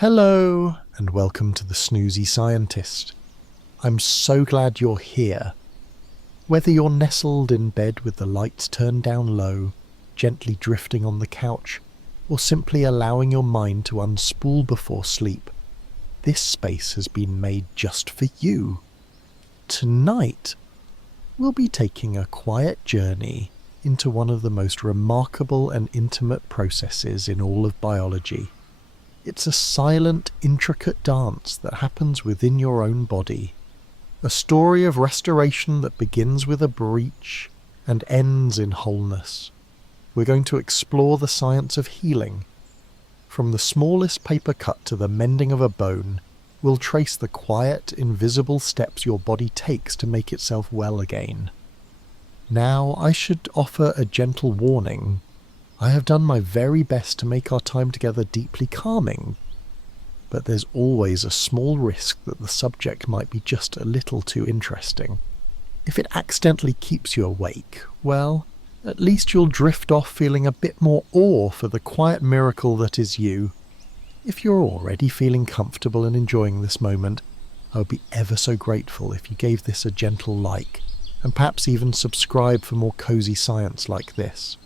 Hello, and welcome to the Snoozy Scientist. I'm so glad you're here. Whether you're nestled in bed with the lights turned down low, gently drifting on the couch, or simply allowing your mind to unspool before sleep, this space has been made just for you. Tonight, we'll be taking a quiet journey into one of the most remarkable and intimate processes in all of biology. It's a silent, intricate dance that happens within your own body. A story of restoration that begins with a breach and ends in wholeness. We're going to explore the science of healing. From the smallest paper cut to the mending of a bone, we'll trace the quiet, invisible steps your body takes to make itself well again. Now, I should offer a gentle warning. I have done my very best to make our time together deeply calming, but there's always a small risk that the subject might be just a little too interesting. If it accidentally keeps you awake, well, at least you'll drift off feeling a bit more awe for the quiet miracle that is you. If you're already feeling comfortable and enjoying this moment, I would be ever so grateful if you gave this a gentle like, and perhaps even subscribe for more cozy science like this.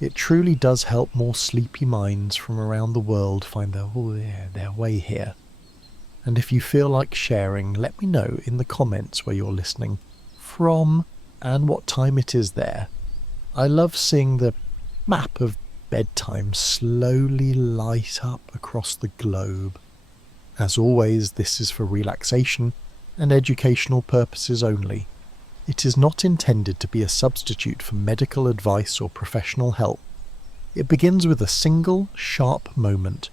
It truly does help more sleepy minds from around the world find their way here. And if you feel like sharing, let me know in the comments where you're listening from and what time it is there. I love seeing the map of bedtime slowly light up across the globe. As always, this is for relaxation and educational purposes only. It is not intended to be a substitute for medical advice or professional help. It begins with a single, sharp moment.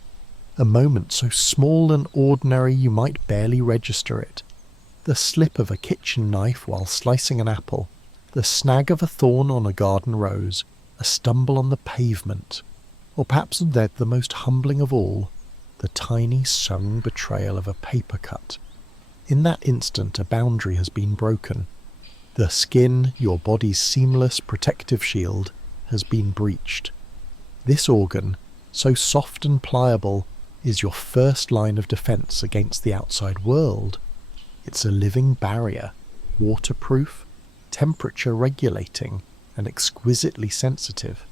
A moment so small and ordinary you might barely register it. The slip of a kitchen knife while slicing an apple. The snag of a thorn on a garden rose. A stumble on the pavement. Or perhaps the most humbling of all, the tiny sung betrayal of a paper cut. In that instant a boundary has been broken. The skin, your body's seamless protective shield, has been breached. This organ, so soft and pliable, is your first line of defense against the outside world. It's a living barrier, waterproof, temperature regulating, and exquisitely sensitive.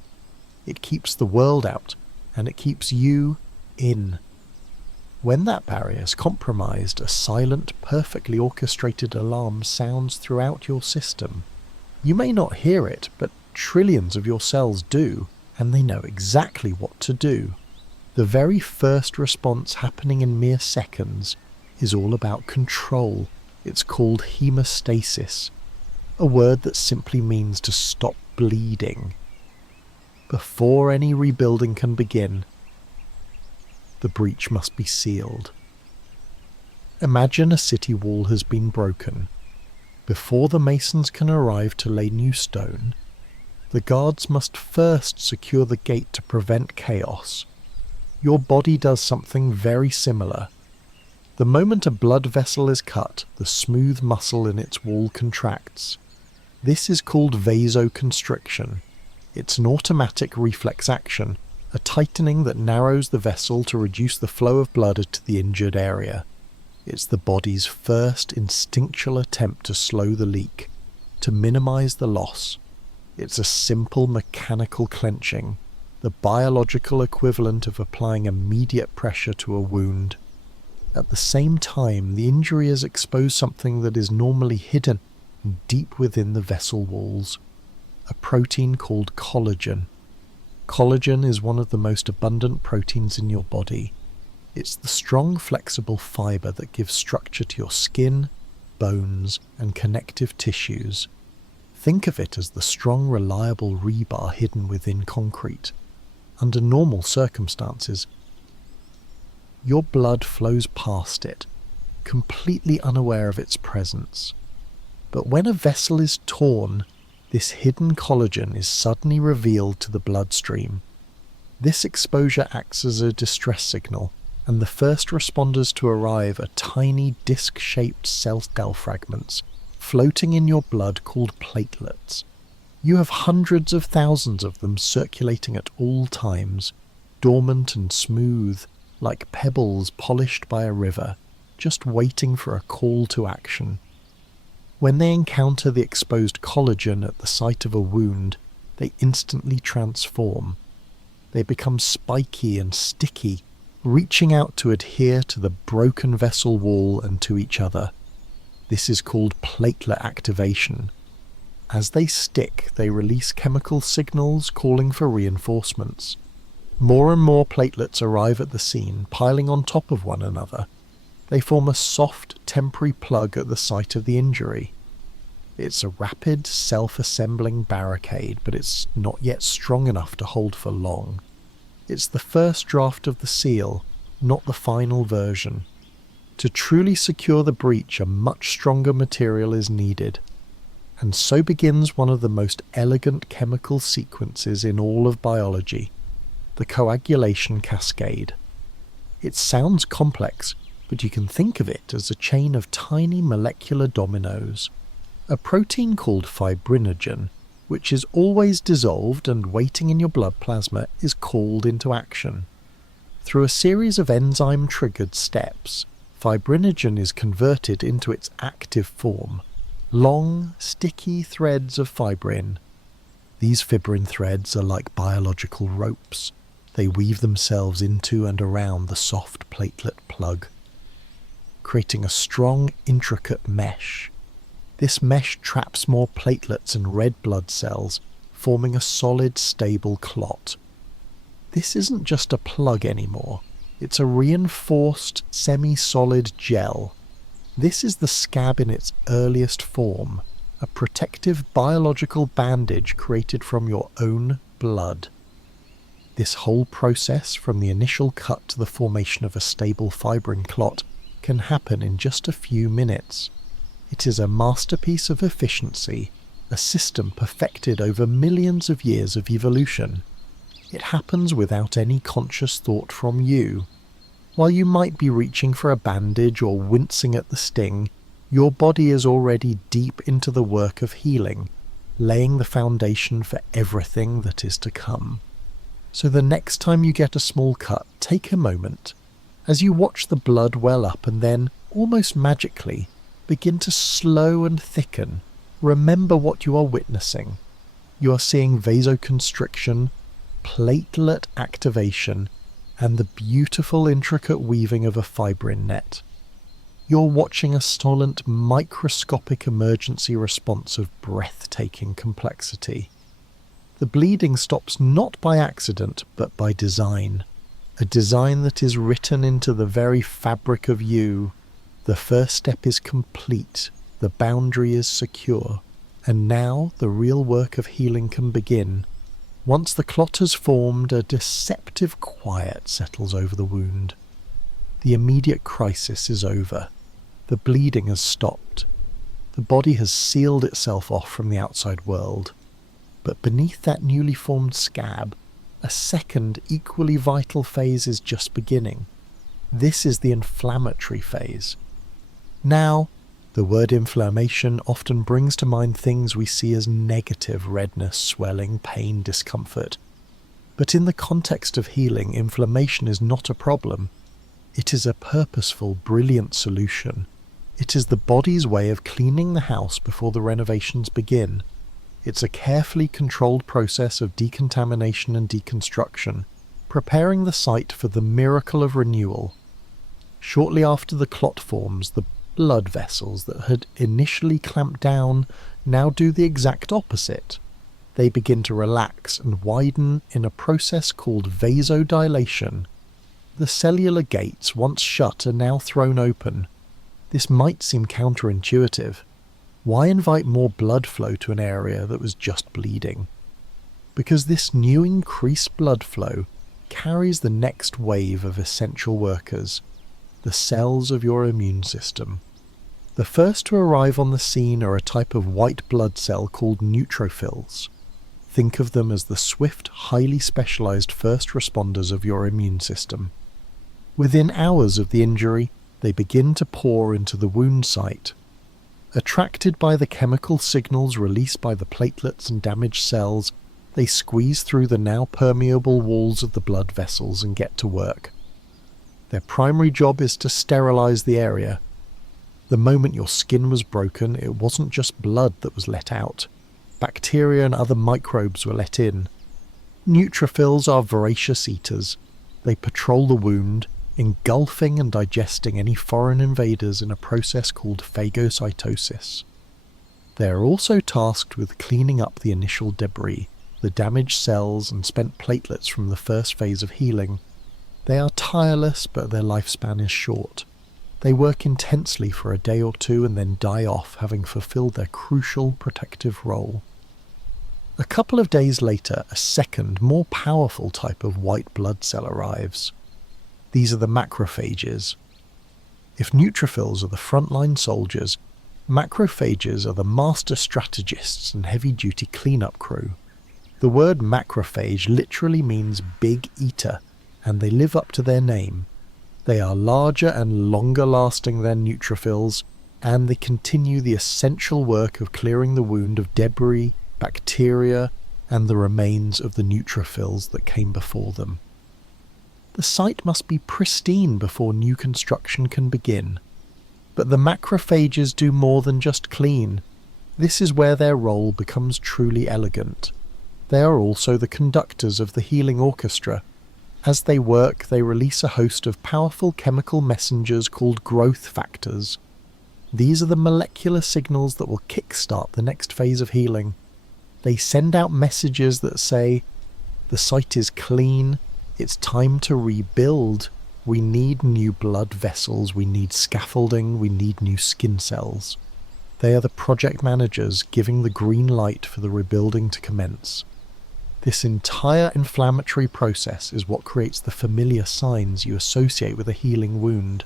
It keeps the world out, and it keeps you in. When that barrier is compromised, a silent, perfectly orchestrated alarm sounds throughout your system. You may not hear it, but trillions of your cells do, and they know exactly what to do. The very first response happening in mere seconds is all about control. It's called hemostasis, a word that simply means to stop bleeding. Before any rebuilding can begin, the breach must be sealed. Imagine a city wall has been broken. Before the masons can arrive to lay new stone, the guards must first secure the gate to prevent chaos. Your body does something very similar. The moment a blood vessel is cut, the smooth muscle in its wall contracts. This is called vasoconstriction. It's an automatic reflex action, a tightening that narrows the vessel to reduce the flow of blood to the injured area. It's the body's first instinctual attempt to slow the leak, to minimize the loss. It's a simple mechanical clenching, the biological equivalent of applying immediate pressure to a wound. At the same time, the injury has exposed something that is normally hidden deep within the vessel walls, a protein called collagen. Collagen is one of the most abundant proteins in your body. It's the strong, flexible fibre that gives structure to your skin, bones, and connective tissues. Think of it as the strong, reliable rebar hidden within concrete. Under normal circumstances, your blood flows past it, completely unaware of its presence. But when a vessel is torn, this hidden collagen is suddenly revealed to the bloodstream. This exposure acts as a distress signal, and the first responders to arrive are tiny disc-shaped cell fragments floating in your blood called platelets. You have hundreds of thousands of them circulating at all times, dormant and smooth, like pebbles polished by a river, just waiting for a call to action. When they encounter the exposed collagen at the site of a wound, they instantly transform. They become spiky and sticky, reaching out to adhere to the broken vessel wall and to each other. This is called platelet activation. As they stick, they release chemical signals calling for reinforcements. More and more platelets arrive at the scene, piling on top of one another. They form a soft, temporary plug at the site of the injury. It's a rapid, self-assembling barricade, but it's not yet strong enough to hold for long. It's the first draft of the seal, not the final version. To truly secure the breach, a much stronger material is needed. And so begins one of the most elegant chemical sequences in all of biology, the coagulation cascade. It sounds complex, but you can think of it as a chain of tiny molecular dominoes. A protein called fibrinogen, which is always dissolved and waiting in your blood plasma, is called into action. Through a series of enzyme-triggered steps, fibrinogen is converted into its active form, long, sticky threads of fibrin. These fibrin threads are like biological ropes. They weave themselves into and around the soft platelet plug, creating a strong, intricate mesh. This mesh traps more platelets and red blood cells, forming a solid, stable clot. This isn't just a plug anymore. It's a reinforced, semi-solid gel. This is the scab in its earliest form, a protective biological bandage created from your own blood. This whole process, from the initial cut to the formation of a stable fibrin clot, can happen in just a few minutes. It is a masterpiece of efficiency, a system perfected over millions of years of evolution. It happens without any conscious thought from you. While you might be reaching for a bandage or wincing at the sting, your body is already deep into the work of healing, laying the foundation for everything that is to come. So the next time you get a small cut, take a moment. As you watch the blood well up and then, almost magically, begin to slow and thicken, remember what you are witnessing. You are seeing vasoconstriction, platelet activation, and the beautiful intricate weaving of a fibrin net. You're watching a silent, microscopic emergency response of breathtaking complexity. The bleeding stops not by accident, but by design. A design that is written into the very fabric of you. The first step is complete, the boundary is secure, and now the real work of healing can begin. Once the clot has formed, a deceptive quiet settles over the wound. The immediate crisis is over. The bleeding has stopped. The body has sealed itself off from the outside world. But beneath that newly formed scab, a second, equally vital phase is just beginning. This is the inflammatory phase. Now, the word inflammation often brings to mind things we see as negative: redness, swelling, pain, discomfort. But in the context of healing, inflammation is not a problem. It is a purposeful, brilliant solution. It is the body's way of cleaning the house before the renovations begin. It's a carefully controlled process of decontamination and deconstruction, preparing the site for the miracle of renewal. Shortly after the clot forms, the blood vessels that had initially clamped down now do the exact opposite. They begin to relax and widen in a process called vasodilation. The cellular gates, once shut, are now thrown open. This might seem counterintuitive. Why invite more blood flow to an area that was just bleeding? Because this new increased blood flow carries the next wave of essential workers, the cells of your immune system. The first to arrive on the scene are a type of white blood cell called neutrophils. Think of them as the swift, highly specialized first responders of your immune system. Within hours of the injury, they begin to pour into the wound site. Attracted by the chemical signals released by the platelets and damaged cells, they squeeze through the now permeable walls of the blood vessels and get to work. Their primary job is to sterilize the area. The moment your skin was broken, it wasn't just blood that was let out. Bacteria and other microbes were let in. Neutrophils are voracious eaters. They patrol the wound, engulfing and digesting any foreign invaders in a process called phagocytosis. They are also tasked with cleaning up the initial debris, the damaged cells and spent platelets from the first phase of healing. They are tireless, but their lifespan is short. They work intensely for a day or two and then die off, having fulfilled their crucial protective role. A couple of days later, a second, more powerful type of white blood cell arrives. These are the macrophages. If neutrophils are the frontline soldiers, macrophages are the master strategists and heavy-duty cleanup crew. The word macrophage literally means big eater, and they live up to their name. They are larger and longer lasting than neutrophils, and they continue the essential work of clearing the wound of debris, bacteria, and the remains of the neutrophils that came before them. The site must be pristine before new construction can begin. But the macrophages do more than just clean. This is where their role becomes truly elegant. They are also the conductors of the healing orchestra. As they work, they release a host of powerful chemical messengers called growth factors. These are the molecular signals that will kickstart the next phase of healing. They send out messages that say, "The site is clean, it's time to rebuild, we need new blood vessels, we need scaffolding, we need new skin cells." They are the project managers giving the green light for the rebuilding to commence. This entire inflammatory process is what creates the familiar signs you associate with a healing wound.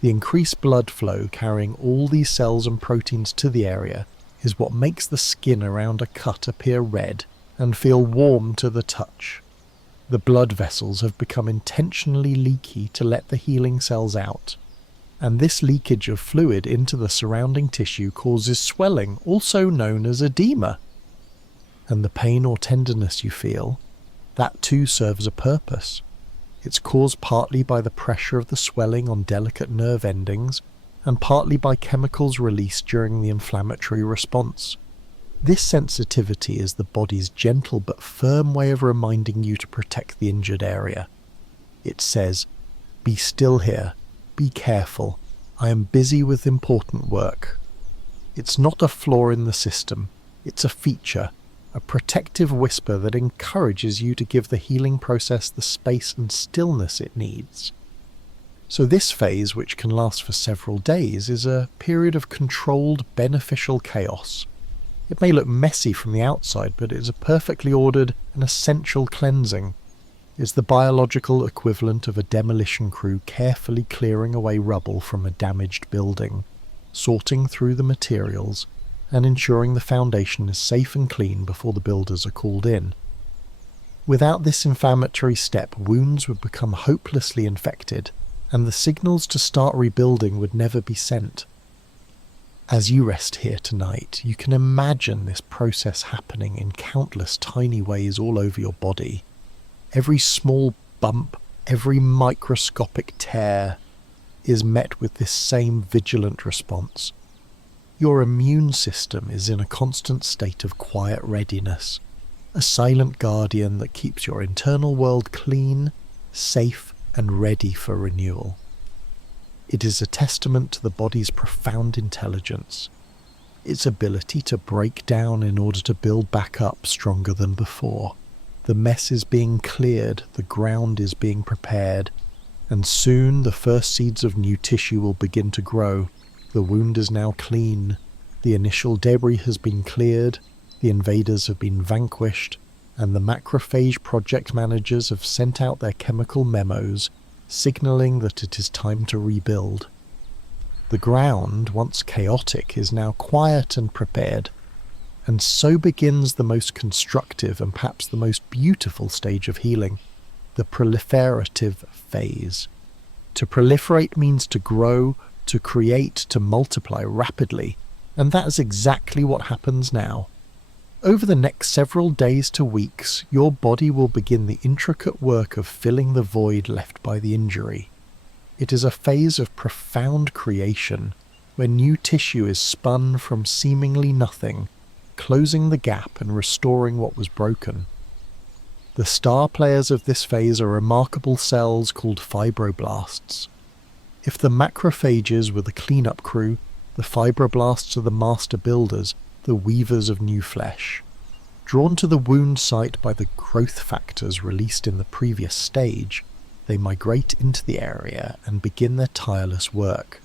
The increased blood flow carrying all these cells and proteins to the area is what makes the skin around a cut appear red and feel warm to the touch. The blood vessels have become intentionally leaky to let the healing cells out, and this leakage of fluid into the surrounding tissue causes swelling, also known as edema. And the pain or tenderness you feel, that too serves a purpose. It's caused partly by the pressure of the swelling on delicate nerve endings, and partly by chemicals released during the inflammatory response. This sensitivity is the body's gentle but firm way of reminding you to protect the injured area. It says, "Be still here, be careful, I am busy with important work." It's not a flaw in the system, it's a feature, a protective whisper that encourages you to give the healing process the space and stillness it needs. So this phase, which can last for several days, is a period of controlled, beneficial chaos. It may look messy from the outside, but it is a perfectly ordered and essential cleansing. It's the biological equivalent of a demolition crew carefully clearing away rubble from a damaged building, sorting through the materials, and ensuring the foundation is safe and clean before the builders are called in. Without this inflammatory step, wounds would become hopelessly infected, and the signals to start rebuilding would never be sent. As you rest here tonight, you can imagine this process happening in countless tiny ways all over your body. Every small bump, every microscopic tear is met with this same vigilant response. Your immune system is in a constant state of quiet readiness, a silent guardian that keeps your internal world clean, safe, and ready for renewal. It is a testament to the body's profound intelligence, its ability to break down in order to build back up stronger than before. The mess is being cleared, the ground is being prepared, and soon the first seeds of new tissue will begin to grow. The wound is now clean, the initial debris has been cleared, the invaders have been vanquished, and the macrophage project managers have sent out their chemical memos, signalling that it is time to rebuild. The ground, once chaotic, is now quiet and prepared, and so begins the most constructive and perhaps the most beautiful stage of healing, the proliferative phase. To proliferate means to grow, to create, to multiply rapidly, and that is exactly what happens now. Over the next several days to weeks, your body will begin the intricate work of filling the void left by the injury. It is a phase of profound creation, where new tissue is spun from seemingly nothing, closing the gap and restoring what was broken. The star players of this phase are remarkable cells called fibroblasts. If the macrophages were the cleanup crew, the fibroblasts are the master builders, the weavers of new flesh. Drawn to the wound site by the growth factors released in the previous stage, they migrate into the area and begin their tireless work.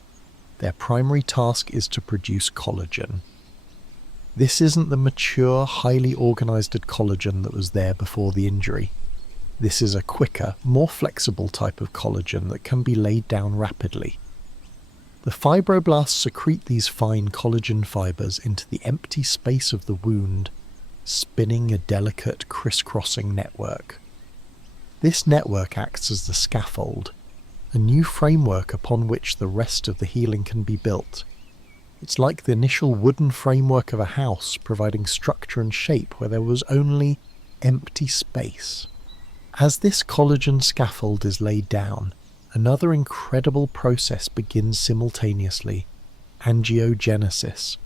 Their primary task is to produce collagen. This isn't the mature, highly organised collagen that was there before the injury. This is a quicker, more flexible type of collagen that can be laid down rapidly. The fibroblasts secrete these fine collagen fibres into the empty space of the wound, spinning a delicate, crisscrossing network. This network acts as the scaffold, a new framework upon which the rest of the healing can be built. It's like the initial wooden framework of a house, providing structure and shape where there was only empty space. As this collagen scaffold is laid down, another incredible process begins simultaneously: angiogenesis.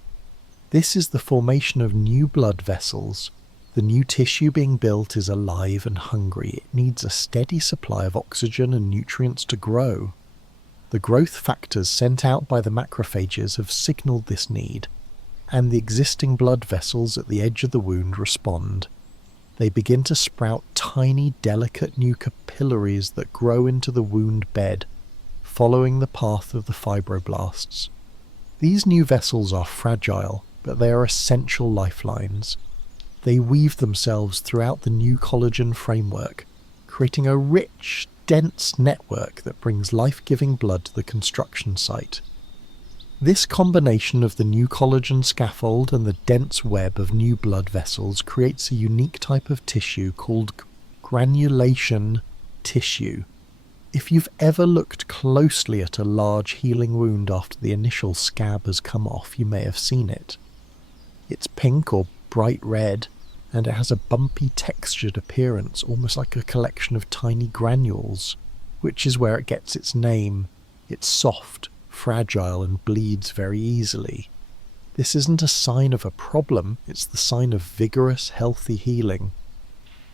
This is the formation of new blood vessels. The new tissue being built is alive and hungry. It needs a steady supply of oxygen and nutrients to grow. The growth factors sent out by the macrophages have signalled this need, and the existing blood vessels at the edge of the wound respond. They begin to sprout tiny, delicate new capillaries that grow into the wound bed, following the path of the fibroblasts. These new vessels are fragile, but they are essential lifelines. They weave themselves throughout the new collagen framework, creating a rich, dense network that brings life-giving blood to the construction site. This combination of the new collagen scaffold and the dense web of new blood vessels creates a unique type of tissue called granulation tissue. If you've ever looked closely at a large healing wound after the initial scab has come off, you may have seen it. It's pink or bright red, and it has a bumpy textured appearance, almost like a collection of tiny granules, which is where it gets its name. It's soft, fragile, and bleeds very easily. This isn't a sign of a problem, it's the sign of vigorous, healthy healing.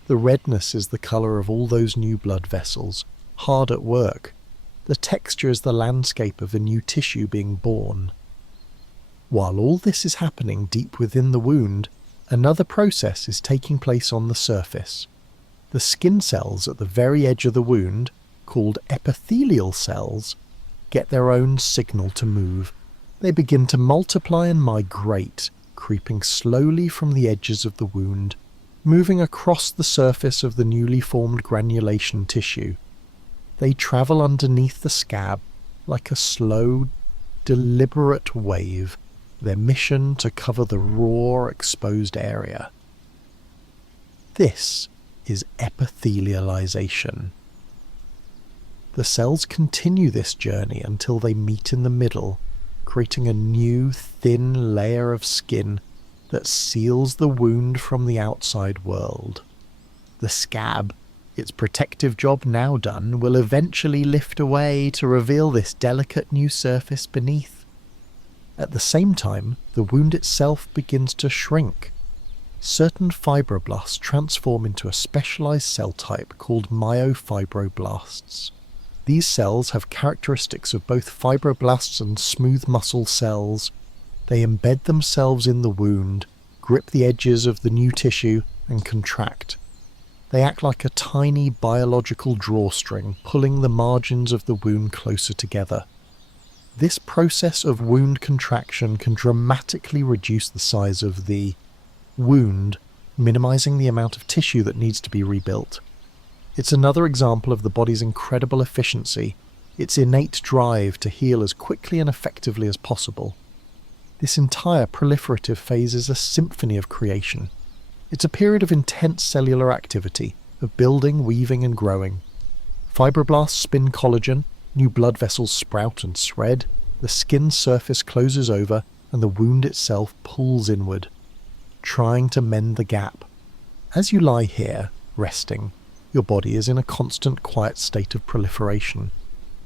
The redness is the colour of all those new blood vessels, hard at work. The texture is the landscape of a new tissue being born. While all this is happening deep within the wound, another process is taking place on the surface. The skin cells at the very edge of the wound, called epithelial cells, get their own signal to move. They begin to multiply and migrate, creeping slowly from the edges of the wound, moving across the surface of the newly formed granulation tissue. They travel underneath the scab like a slow, deliberate wave, their mission to cover the raw, exposed area. This is epithelialization. The cells continue this journey until they meet in the middle, creating a new, thin layer of skin that seals the wound from the outside world. The scab, its protective job now done, will eventually lift away to reveal this delicate new surface beneath. At the same time, the wound itself begins to shrink. Certain fibroblasts transform into a specialized cell type called myofibroblasts. These cells have characteristics of both fibroblasts and smooth muscle cells. They embed themselves in the wound, grip the edges of the new tissue, and contract. They act like a tiny biological drawstring, pulling the margins of the wound closer together. This process of wound contraction can dramatically reduce the size of the wound, minimizing the amount of tissue that needs to be rebuilt. It's another example of the body's incredible efficiency, its innate drive to heal as quickly and effectively as possible. This entire proliferative phase is a symphony of creation. It's a period of intense cellular activity, of building, weaving, and growing. Fibroblasts spin collagen, new blood vessels sprout and shred, the skin surface closes over, and the wound itself pulls inward, trying to mend the gap. As you lie here, resting, your body is in a constant quiet state of proliferation.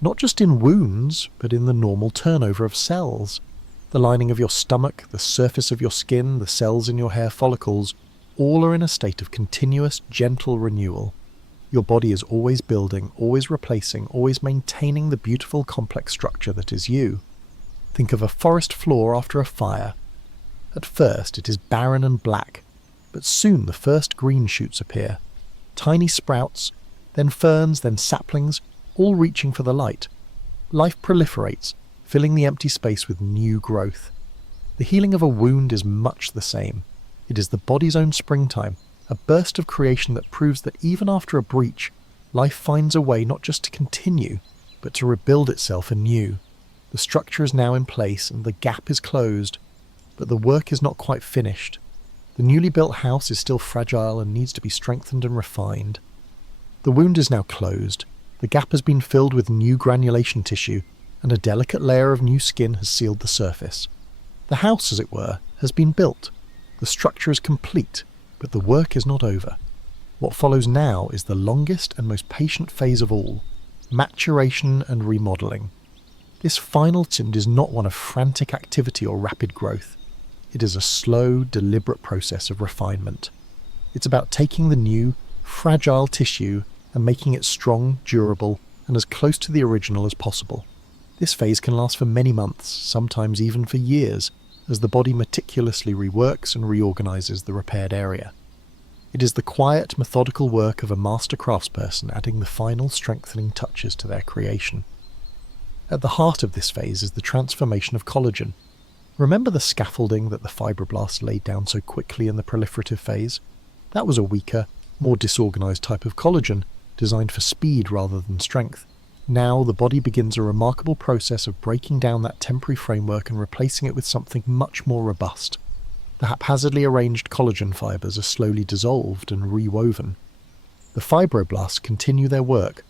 Not just in wounds, but in the normal turnover of cells. The lining of your stomach, the surface of your skin, the cells in your hair follicles, all are in a state of continuous, gentle renewal. Your body is always building, always replacing, always maintaining the beautiful, complex structure that is you. Think of a forest floor after a fire. At first it is barren and black, but soon the first green shoots appear. Tiny sprouts, then ferns, then saplings, all reaching for the light. Life proliferates, filling the empty space with new growth. The healing of a wound is much the same. It is the body's own springtime, a burst of creation that proves that even after a breach, life finds a way not just to continue, but to rebuild itself anew. The structure is now in place and the gap is closed, but the work is not quite finished. The newly built house is still fragile and needs to be strengthened and refined. The wound is now closed. The gap has been filled with new granulation tissue, and a delicate layer of new skin has sealed the surface. The house, as it were, has been built. The structure is complete, but the work is not over. What follows now is the longest and most patient phase of all, maturation and remodeling. This final stint is not one of frantic activity or rapid growth. It is a slow, deliberate process of refinement. It's about taking the new, fragile tissue and making it strong, durable, and as close to the original as possible. This phase can last for many months, sometimes even for years, as the body meticulously reworks and reorganizes the repaired area. It is the quiet, methodical work of a master craftsperson adding the final strengthening touches to their creation. At the heart of this phase is the transformation of collagen. Remember the scaffolding that the fibroblasts laid down so quickly in the proliferative phase? That was a weaker, more disorganized type of collagen, designed for speed rather than strength. Now the body begins a remarkable process of breaking down that temporary framework and replacing it with something much more robust. The haphazardly arranged collagen fibers are slowly dissolved and rewoven. The fibroblasts continue their work,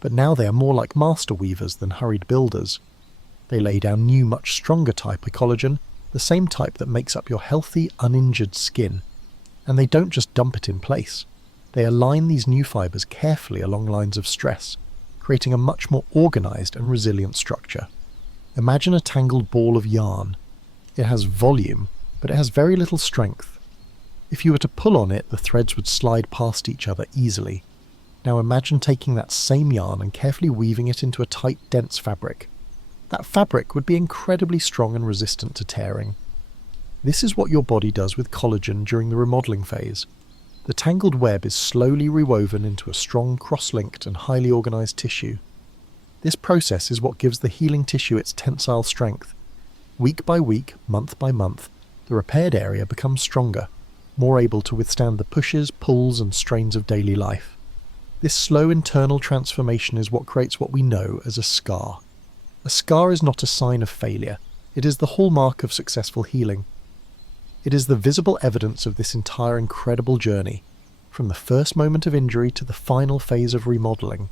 but now they are more like master weavers than hurried builders. They lay down new, much stronger type of collagen, the same type that makes up your healthy, uninjured skin. And they don't just dump it in place. They align these new fibers carefully along lines of stress, creating a much more organized and resilient structure. Imagine a tangled ball of yarn. It has volume, but it has very little strength. If you were to pull on it, the threads would slide past each other easily. Now imagine taking that same yarn and carefully weaving it into a tight, dense fabric. That fabric would be incredibly strong and resistant to tearing. This is what your body does with collagen during the remodeling phase. The tangled web is slowly rewoven into a strong, cross-linked and highly organized tissue. This process is what gives the healing tissue its tensile strength. Week by week, month by month, the repaired area becomes stronger, more able to withstand the pushes, pulls and strains of daily life. This slow internal transformation is what creates what we know as a scar. A scar is not a sign of failure. It is the hallmark of successful healing. It is the visible evidence of this entire incredible journey, from the first moment of injury to the final phase of remodeling.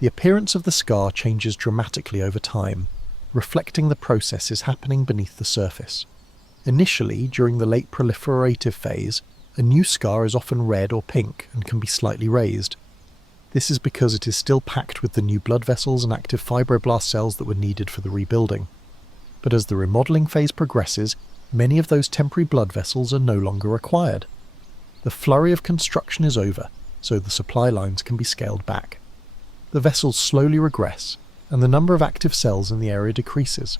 The appearance of the scar changes dramatically over time, reflecting the processes happening beneath the surface. Initially, during the late proliferative phase, a new scar is often red or pink and can be slightly raised. This is because it is still packed with the new blood vessels and active fibroblast cells that were needed for the rebuilding. But as the remodeling phase progresses, many of those temporary blood vessels are no longer required. The flurry of construction is over, so the supply lines can be scaled back. The vessels slowly regress, and the number of active cells in the area decreases.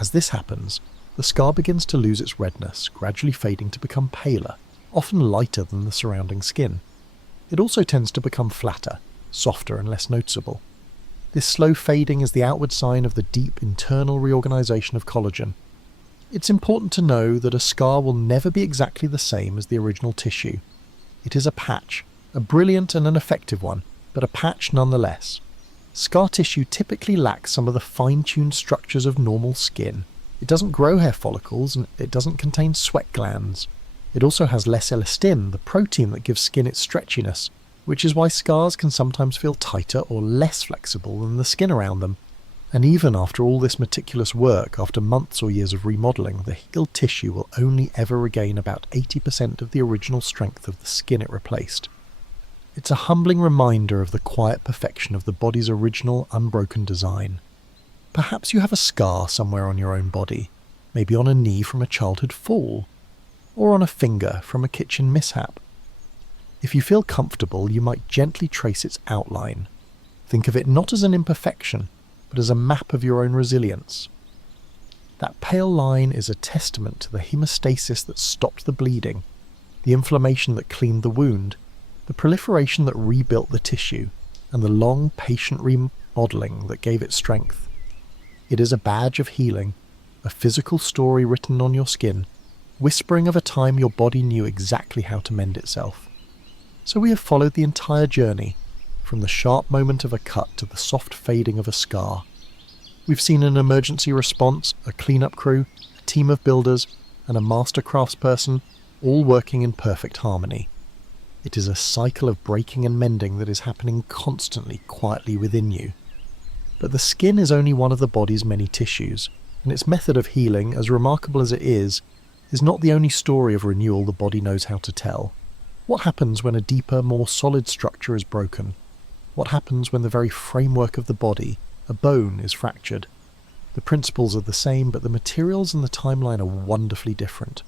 As this happens, the scar begins to lose its redness, gradually fading to become paler, often lighter than the surrounding skin. It also tends to become flatter, softer and less noticeable. This slow fading is the outward sign of the deep internal reorganization of collagen. It's important to know that a scar will never be exactly the same as the original tissue. It is a patch, a brilliant and an effective one, but a patch nonetheless. Scar tissue typically lacks some of the fine-tuned structures of normal skin. It doesn't grow hair follicles and it doesn't contain sweat glands. It also has less elastin, the protein that gives skin its stretchiness, which is why scars can sometimes feel tighter or less flexible than the skin around them. And even after all this meticulous work, after months or years of remodeling, the healed tissue will only ever regain about 80% of the original strength of the skin it replaced. It's a humbling reminder of the quiet perfection of the body's original unbroken design. Perhaps you have a scar somewhere on your own body, maybe on a knee from a childhood fall, or on a finger from a kitchen mishap. If you feel comfortable, you might gently trace its outline. Think of it not as an imperfection, but as a map of your own resilience. That pale line is a testament to the hemostasis that stopped the bleeding, the inflammation that cleaned the wound, the proliferation that rebuilt the tissue, and the long, patient remodeling that gave it strength. It is a badge of healing, a physical story written on your skin, whispering of a time your body knew exactly how to mend itself. So we have followed the entire journey, from the sharp moment of a cut to the soft fading of a scar. We've seen an emergency response, a cleanup crew, a team of builders, and a master craftsperson, all working in perfect harmony. It is a cycle of breaking and mending that is happening constantly, quietly within you. But the skin is only one of the body's many tissues, and its method of healing, as remarkable as it is not the only story of renewal the body knows how to tell. What happens when a deeper, more solid structure is broken? What happens when the very framework of the body, a bone, is fractured? The principles are the same, but the materials and the timeline are wonderfully different.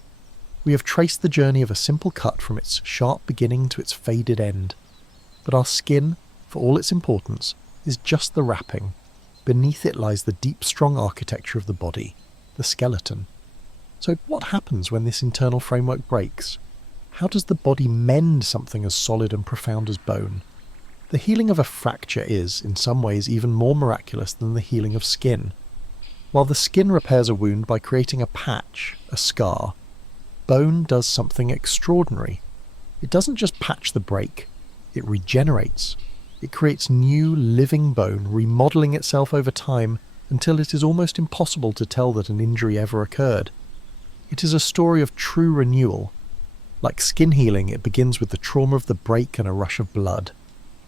We have traced the journey of a simple cut from its sharp beginning to its faded end. But our skin, for all its importance, is just the wrapping. Beneath it lies the deep, strong architecture of the body, the skeleton. So what happens when this internal framework breaks? How does the body mend something as solid and profound as bone? The healing of a fracture is, in some ways, even more miraculous than the healing of skin. While the skin repairs a wound by creating a patch, a scar, bone does something extraordinary. It doesn't just patch the break, it regenerates. It creates new, living bone, remodeling itself over time until it is almost impossible to tell that an injury ever occurred. It is a story of true renewal. Like skin healing, it begins with the trauma of the break and a rush of blood.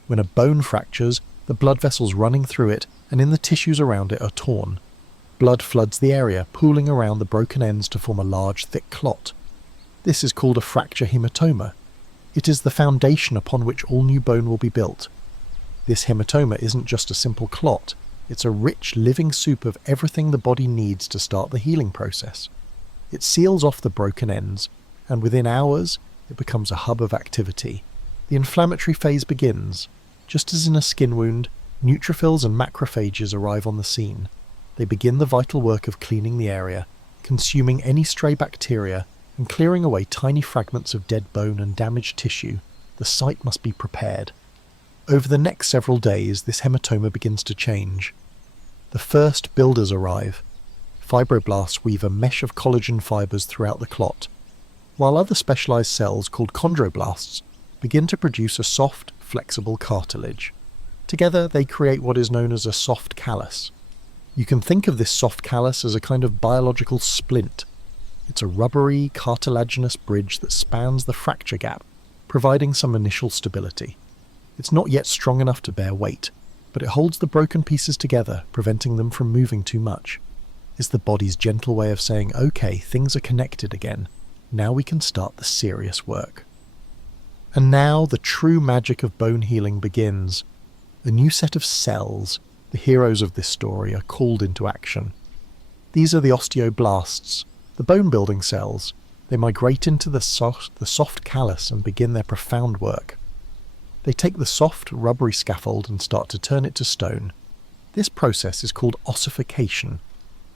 When a bone fractures, the blood vessels running through it and in the tissues around it are torn. Blood floods the area, pooling around the broken ends to form a large, thick clot. This is called a fracture hematoma. It is the foundation upon which all new bone will be built. This hematoma isn't just a simple clot, it's a rich, living soup of everything the body needs to start the healing process. It seals off the broken ends, and within hours, it becomes a hub of activity. The inflammatory phase begins. Just as in a skin wound, neutrophils and macrophages arrive on the scene. They begin the vital work of cleaning the area, consuming any stray bacteria, and clearing away tiny fragments of dead bone and damaged tissue. The site must be prepared. Over the next several days, this hematoma begins to change. The first builders arrive. Fibroblasts weave a mesh of collagen fibers throughout the clot, while other specialized cells called chondroblasts begin to produce a soft, flexible cartilage. Together, they create what is known as a soft callus. You can think of this soft callus as a kind of biological splint. It's a rubbery, cartilaginous bridge that spans the fracture gap, providing some initial stability. It's not yet strong enough to bear weight, but it holds the broken pieces together, preventing them from moving too much. It's the body's gentle way of saying, okay, things are connected again. Now we can start the serious work. And now the true magic of bone healing begins. A new set of cells, the heroes of this story, are called into action. These are the osteoblasts, the bone-building cells. They migrate into the soft callus and begin their profound work. They take the soft, rubbery scaffold and start to turn it to stone. This process is called ossification.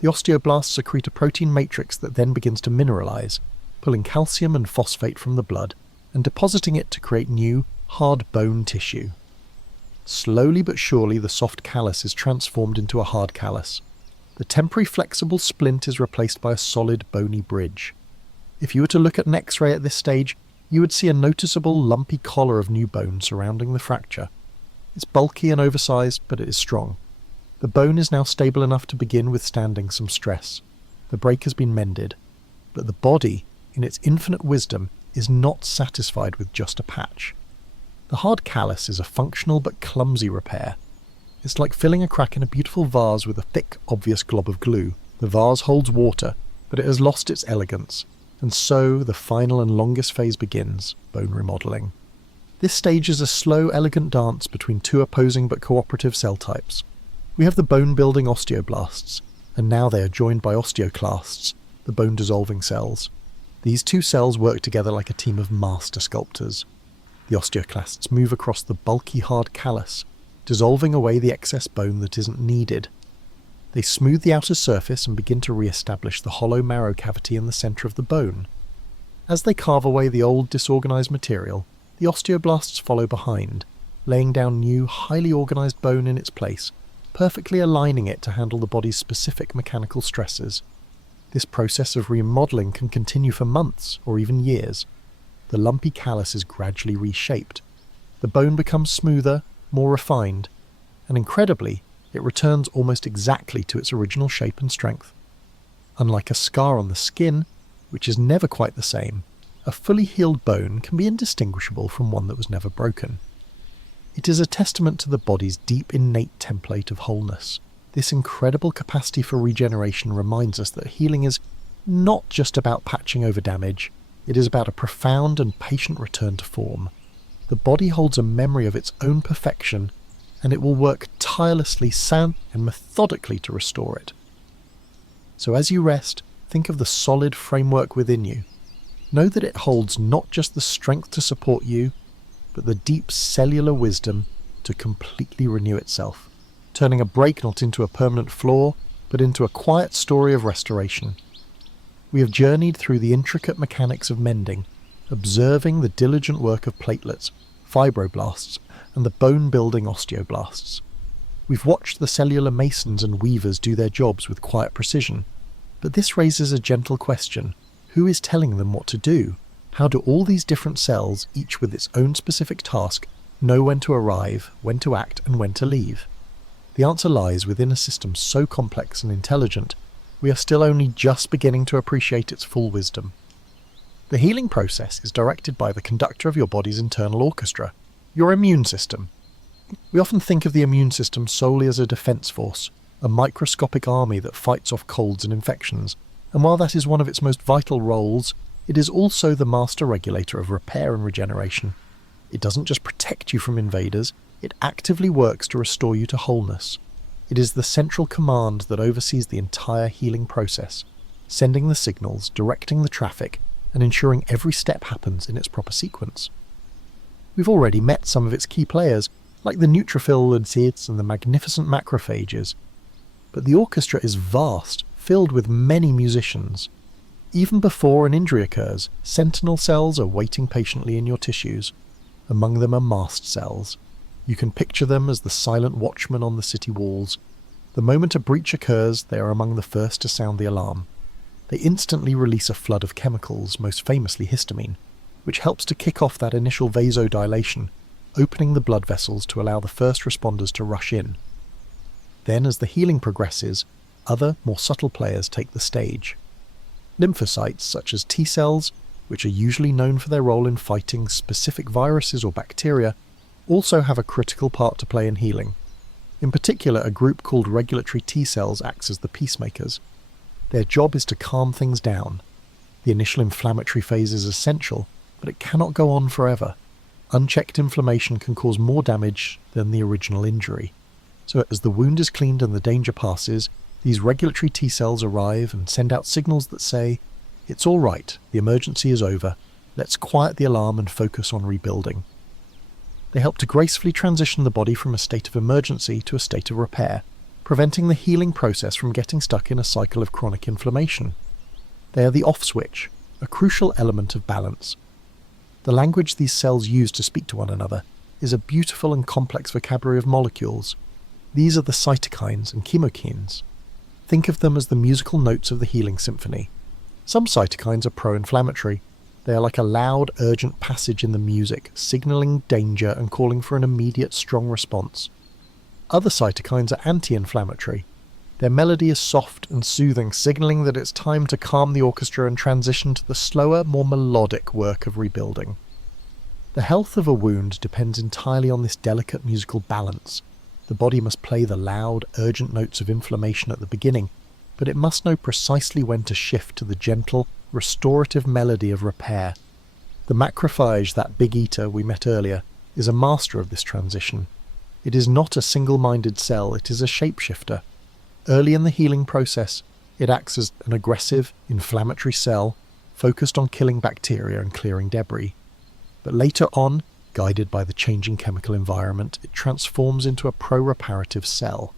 The osteoblasts secrete a protein matrix that then begins to mineralize, pulling calcium and phosphate from the blood and depositing it to create new, hard bone tissue. Slowly but surely, the soft callus is transformed into a hard callus. The temporary flexible splint is replaced by a solid, bony bridge. If you were to look at an X-ray at this stage, you would see a noticeable lumpy collar of new bone surrounding the fracture. It's bulky and oversized, but it is strong. The bone is now stable enough to begin withstanding some stress. The break has been mended. But the body, in its infinite wisdom, is not satisfied with just a patch. The hard callus is a functional but clumsy repair. It's like filling a crack in a beautiful vase with a thick, obvious glob of glue. The vase holds water, but it has lost its elegance. And so the final and longest phase begins, bone remodeling. This stage is a slow, elegant dance between two opposing but cooperative cell types. We have the bone-building osteoblasts, and now they are joined by osteoclasts, the bone-dissolving cells. These two cells work together like a team of master sculptors. The osteoclasts move across the bulky hard callus, dissolving away the excess bone that isn't needed. They smooth the outer surface and begin to re-establish the hollow marrow cavity in the centre of the bone. As they carve away the old disorganised material, the osteoblasts follow behind, laying down new, highly organised bone in its place, perfectly aligning it to handle the body's specific mechanical stresses. This process of remodelling can continue for months or even years. The lumpy callus is gradually reshaped. The bone becomes smoother, more refined, and incredibly, it returns almost exactly to its original shape and strength. Unlike a scar on the skin, which is never quite the same, a fully healed bone can be indistinguishable from one that was never broken. It is a testament to the body's deep innate template of wholeness. This incredible capacity for regeneration reminds us that healing is not just about patching over damage, it is about a profound and patient return to form. The body holds a memory of its own perfection, and it will work tirelessly, sound and methodically to restore it. So as you rest, think of the solid framework within you. Know that it holds not just the strength to support you, but the deep cellular wisdom to completely renew itself, turning a break not into a permanent flaw, but into a quiet story of restoration. We have journeyed through the intricate mechanics of mending, observing the diligent work of platelets, fibroblasts, and the bone-building osteoblasts. We've watched the cellular masons and weavers do their jobs with quiet precision, but this raises a gentle question. Who is telling them what to do? How do all these different cells, each with its own specific task, know when to arrive, when to act, and when to leave? The answer lies within a system so complex and intelligent, we are still only just beginning to appreciate its full wisdom. The healing process is directed by the conductor of your body's internal orchestra, your immune system. We often think of the immune system solely as a defense force, a microscopic army that fights off colds and infections, and while that is one of its most vital roles, it is also the master regulator of repair and regeneration. It doesn't just protect you from invaders, it actively works to restore you to wholeness. It is the central command that oversees the entire healing process, sending the signals, directing the traffic, and ensuring every step happens in its proper sequence. We've already met some of its key players, like the neutrophil lymphocytes and the magnificent macrophages. But the orchestra is vast, filled with many musicians. Even before an injury occurs, sentinel cells are waiting patiently in your tissues. Among them are mast cells. You can picture them as the silent watchmen on the city walls. The moment a breach occurs, they are among the first to sound the alarm. They instantly release a flood of chemicals, most famously histamine, which helps to kick off that initial vasodilation, opening the blood vessels to allow the first responders to rush in. Then, as the healing progresses, other, more subtle players take the stage. Lymphocytes, such as T cells, which are usually known for their role in fighting specific viruses or bacteria, also have a critical part to play in healing. In particular, a group called regulatory T cells acts as the peacemakers. Their job is to calm things down. The initial inflammatory phase is essential, but it cannot go on forever. Unchecked inflammation can cause more damage than the original injury. So as the wound is cleaned and the danger passes, these regulatory T cells arrive and send out signals that say, "It's all right, the emergency is over, let's quiet the alarm and focus on rebuilding." They help to gracefully transition the body from a state of emergency to a state of repair, preventing the healing process from getting stuck in a cycle of chronic inflammation. They are the off switch, a crucial element of balance. The language these cells use to speak to one another is a beautiful and complex vocabulary of molecules. These are the cytokines and chemokines. Think of them as the musical notes of the healing symphony. Some cytokines are pro-inflammatory. They are like a loud, urgent passage in the music, signalling danger and calling for an immediate, strong response. Other cytokines are anti-inflammatory. Their melody is soft and soothing, signalling that it's time to calm the orchestra and transition to the slower, more melodic work of rebuilding. The health of a wound depends entirely on this delicate musical balance. The body must play the loud, urgent notes of inflammation at the beginning, but it must know precisely when to shift to the gentle, restorative melody of repair. The macrophage, that big eater we met earlier, is a master of this transition. It is not a single-minded cell, it is a shapeshifter. Early in the healing process, it acts as an aggressive, inflammatory cell focused on killing bacteria and clearing debris. But later on, guided by the changing chemical environment, it transforms into a pro-reparative cell.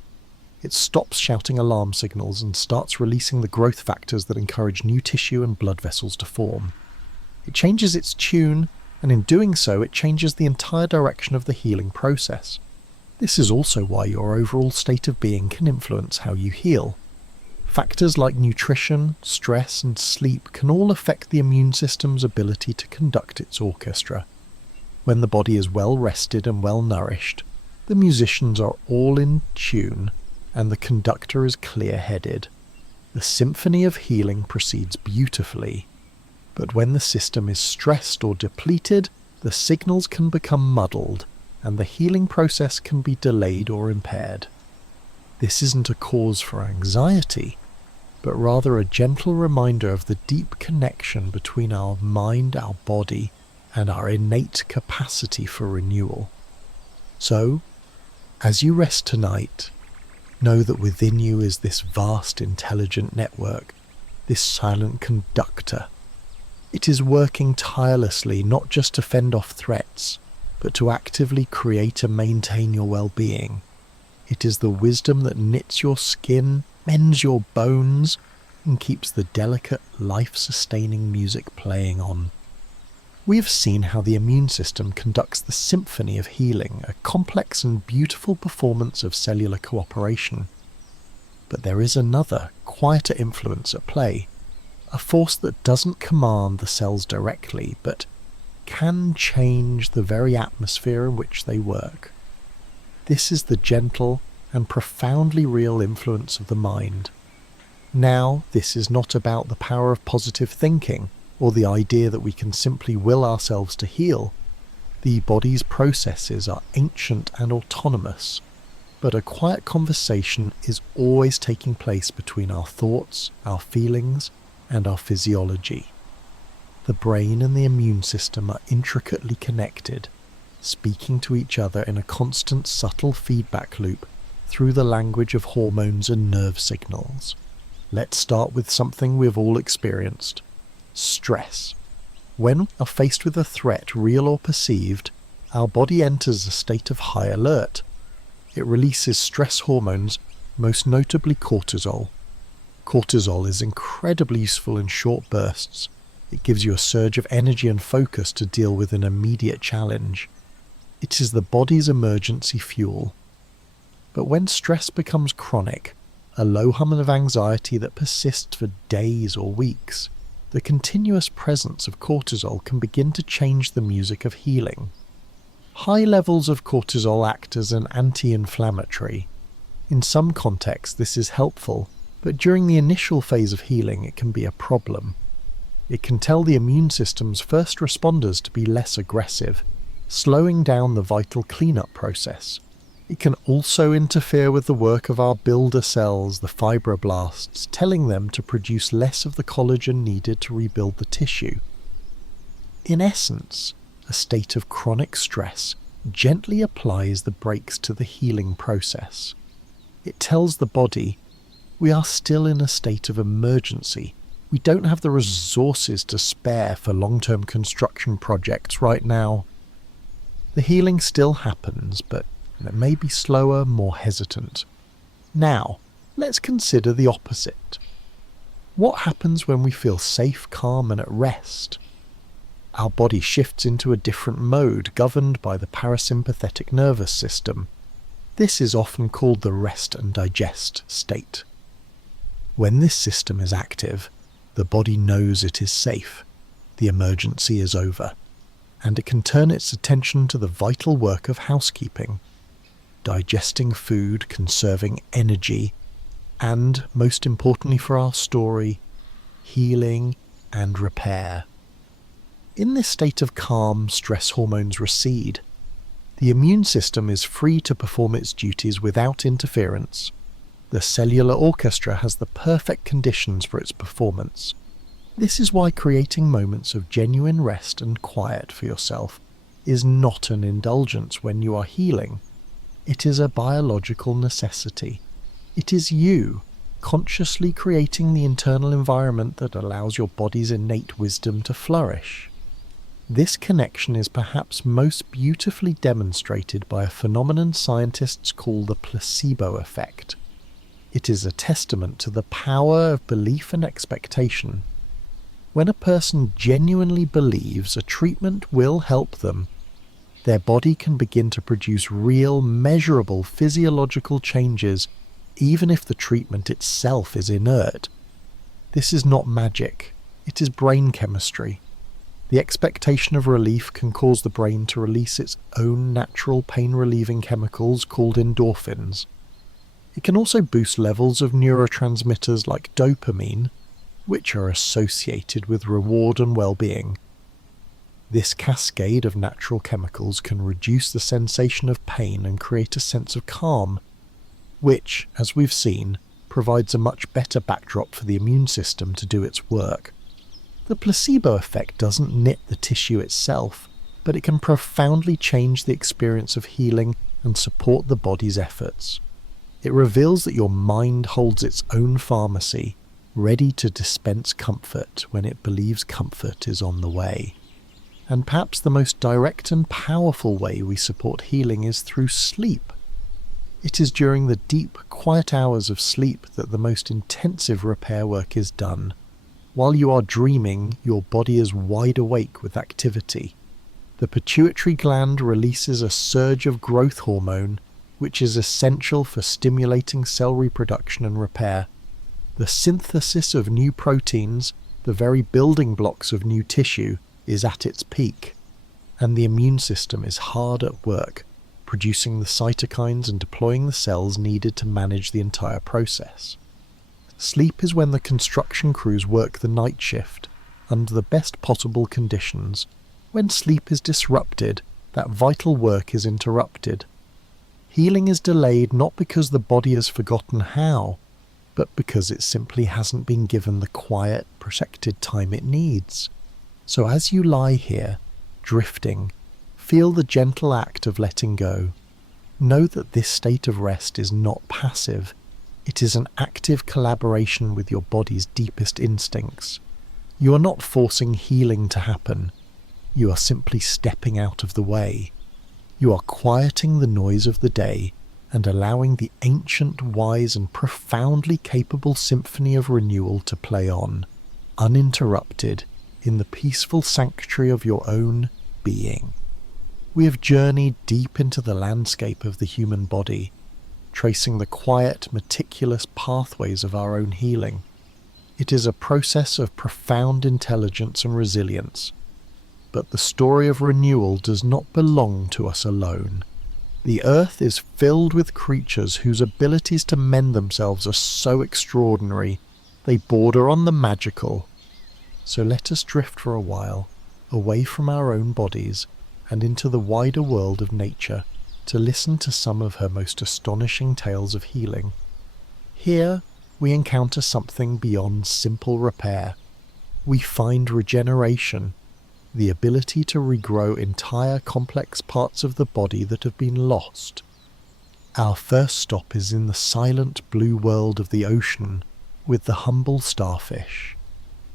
It stops shouting alarm signals and starts releasing the growth factors that encourage new tissue and blood vessels to form. It changes its tune, and in doing so, it changes the entire direction of the healing process. This is also why your overall state of being can influence how you heal. Factors like nutrition, stress, and sleep can all affect the immune system's ability to conduct its orchestra. When the body is well rested and well nourished, the musicians are all in tune, and the conductor is clear-headed. The symphony of healing proceeds beautifully. But when the system is stressed or depleted, the signals can become muddled, and the healing process can be delayed or impaired. This isn't a cause for anxiety, but rather a gentle reminder of the deep connection between our mind, our body, and our innate capacity for renewal. So, as you rest tonight, know that within you is this vast intelligent network, this silent conductor. It is working tirelessly not just to fend off threats, but to actively create and maintain your well-being. It is the wisdom that knits your skin, mends your bones, and keeps the delicate, life-sustaining music playing on. We have seen how the immune system conducts the symphony of healing, a complex and beautiful performance of cellular cooperation. But there is another, quieter influence at play, a force that doesn't command the cells directly, but can change the very atmosphere in which they work. This is the gentle and profoundly real influence of the mind. Now, this is not about the power of positive thinking, or the idea that we can simply will ourselves to heal. The body's processes are ancient and autonomous, but a quiet conversation is always taking place between our thoughts, our feelings, and our physiology. The brain and the immune system are intricately connected, speaking to each other in a constant subtle feedback loop through the language of hormones and nerve signals. Let's start with something we've all experienced: stress. When we are faced with a threat, real or perceived, our body enters a state of high alert. It releases stress hormones, most notably cortisol. Cortisol is incredibly useful in short bursts. It gives you a surge of energy and focus to deal with an immediate challenge. It is the body's emergency fuel. But when stress becomes chronic, a low hum of anxiety that persists for days or weeks, the continuous presence of cortisol can begin to change the music of healing. High levels of cortisol act as an anti-inflammatory. In some contexts this is helpful, but during the initial phase of healing it can be a problem. It can tell the immune system's first responders to be less aggressive, slowing down the vital cleanup process. It can also interfere with the work of our builder cells, the fibroblasts, telling them to produce less of the collagen needed to rebuild the tissue. In essence, a state of chronic stress gently applies the brakes to the healing process. It tells the body, we are still in a state of emergency. We don't have the resources to spare for long-term construction projects right now. The healing still happens, but it may be slower, more hesitant. Now, let's consider the opposite. What happens when we feel safe, calm, and at rest? Our body shifts into a different mode governed by the parasympathetic nervous system. This is often called the rest and digest state. When this system is active, the body knows it is safe, the emergency is over, and it can turn its attention to the vital work of housekeeping, digesting food, conserving energy, and, most importantly for our story, healing and repair. In this state of calm, stress hormones recede. The immune system is free to perform its duties without interference. The cellular orchestra has the perfect conditions for its performance. This is why creating moments of genuine rest and quiet for yourself is not an indulgence when you are healing. It is a biological necessity. It is you consciously creating the internal environment that allows your body's innate wisdom to flourish. This connection is perhaps most beautifully demonstrated by a phenomenon scientists call the placebo effect. It is a testament to the power of belief and expectation. When a person genuinely believes a treatment will help them, their body can begin to produce real, measurable physiological changes, even if the treatment itself is inert. This is not magic, it is brain chemistry. The expectation of relief can cause the brain to release its own natural pain-relieving chemicals called endorphins. It can also boost levels of neurotransmitters like dopamine, which are associated with reward and well-being. This cascade of natural chemicals can reduce the sensation of pain and create a sense of calm, which, as we've seen, provides a much better backdrop for the immune system to do its work. The placebo effect doesn't knit the tissue itself, but it can profoundly change the experience of healing and support the body's efforts. It reveals that your mind holds its own pharmacy, ready to dispense comfort when it believes comfort is on the way. And perhaps the most direct and powerful way we support healing is through sleep. It is during the deep, quiet hours of sleep that the most intensive repair work is done. While you are dreaming, your body is wide awake with activity. The pituitary gland releases a surge of growth hormone, which is essential for stimulating cell reproduction and repair. The synthesis of new proteins, the very building blocks of new tissue, is at its peak, and the immune system is hard at work, producing the cytokines and deploying the cells needed to manage the entire process. Sleep is when the construction crews work the night shift, under the best possible conditions. When sleep is disrupted, that vital work is interrupted. Healing is delayed not because the body has forgotten how, but because it simply hasn't been given the quiet, protected time it needs. So as you lie here, drifting, feel the gentle act of letting go. Know that this state of rest is not passive. It is an active collaboration with your body's deepest instincts. You are not forcing healing to happen. You are simply stepping out of the way. You are quieting the noise of the day and allowing the ancient, wise and profoundly capable symphony of renewal to play on, uninterrupted, in the peaceful sanctuary of your own being. We have journeyed deep into the landscape of the human body, tracing the quiet, meticulous pathways of our own healing. It is a process of profound intelligence and resilience, but the story of renewal does not belong to us alone. The earth is filled with creatures whose abilities to mend themselves are so extraordinary, they border on the magical. So let us drift for a while, away from our own bodies, and into the wider world of nature, to listen to some of her most astonishing tales of healing. Here, we encounter something beyond simple repair. We find regeneration, the ability to regrow entire complex parts of the body that have been lost. Our first stop is in the silent blue world of the ocean, with the humble starfish.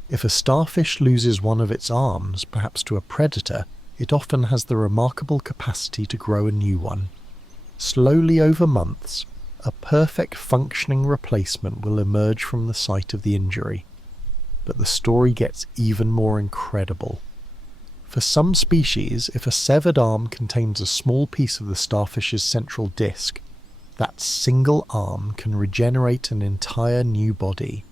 If a starfish loses one of its arms, perhaps to a predator, it often has the remarkable capacity to grow a new one. Slowly over months, a perfect functioning replacement will emerge from the site of the injury. But the story gets even more incredible. For some species, if a severed arm contains a small piece of the starfish's central disc, that single arm can regenerate an entire new body.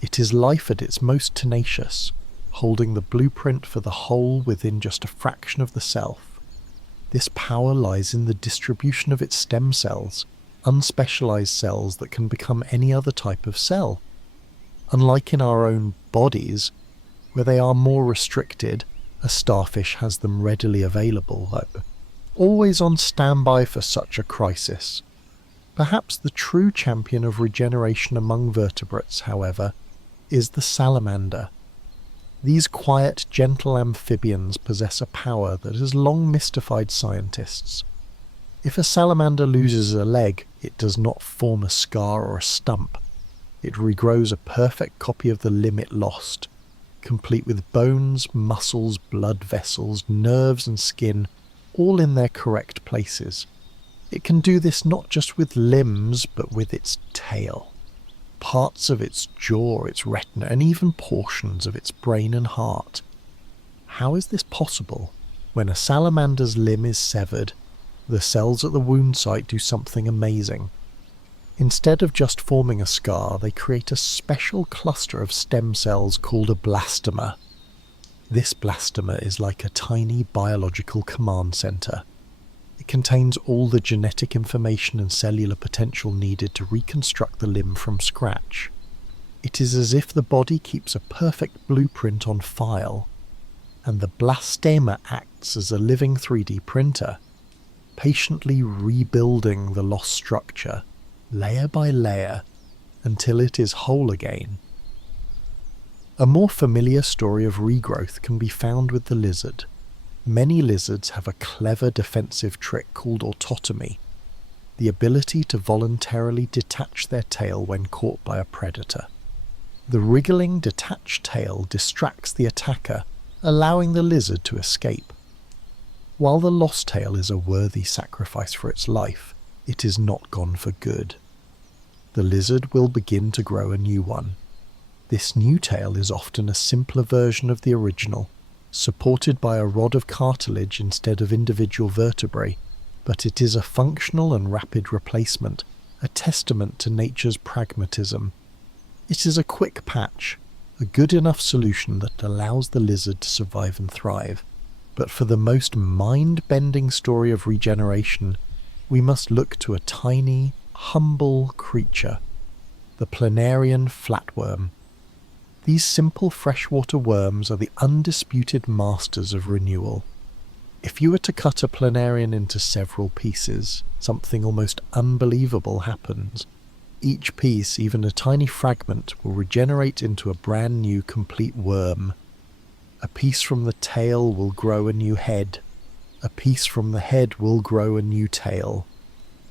It is life at its most tenacious, holding the blueprint for the whole within just a fraction of the self. This power lies in the distribution of its stem cells, unspecialized cells that can become any other type of cell. Unlike in our own bodies, where they are more restricted, a starfish has them readily available, always on standby for such a crisis. Perhaps the true champion of regeneration among vertebrates, however, is the salamander. These quiet, gentle amphibians possess a power that has long mystified scientists. If a salamander loses a leg, it does not form a scar or a stump. It regrows a perfect copy of the limb it lost, complete with bones, muscles, blood vessels, nerves and skin, all in their correct places. It can do this not just with limbs, but with its tail. Parts of its jaw, its retina, and even portions of its brain and heart. How is this possible? When a salamander's limb is severed, the cells at the wound site do something amazing. Instead of just forming a scar, they create a special cluster of stem cells called a blastoma. This blastoma is like a tiny biological command center. It contains all the genetic information and cellular potential needed to reconstruct the limb from scratch. It is as if the body keeps a perfect blueprint on file, and the blastema acts as a living 3D printer, patiently rebuilding the lost structure, layer by layer, until it is whole again. A more familiar story of regrowth can be found with the lizard. Many lizards have a clever defensive trick called autotomy, the ability to voluntarily detach their tail when caught by a predator. The wriggling, detached tail distracts the attacker, allowing the lizard to escape. While the lost tail is a worthy sacrifice for its life, it is not gone for good. The lizard will begin to grow a new one. This new tail is often a simpler version of the original, supported by a rod of cartilage instead of individual vertebrae, but it is a functional and rapid replacement, a testament to nature's pragmatism. It is a quick patch, a good enough solution that allows the lizard to survive and thrive. But for the most mind-bending story of regeneration, we must look to a tiny, humble creature, the planarian flatworm. These simple freshwater worms are the undisputed masters of renewal. If you were to cut a planarian into several pieces, something almost unbelievable happens. Each piece, even a tiny fragment, will regenerate into a brand new complete worm. A piece from the tail will grow a new head. A piece from the head will grow a new tail.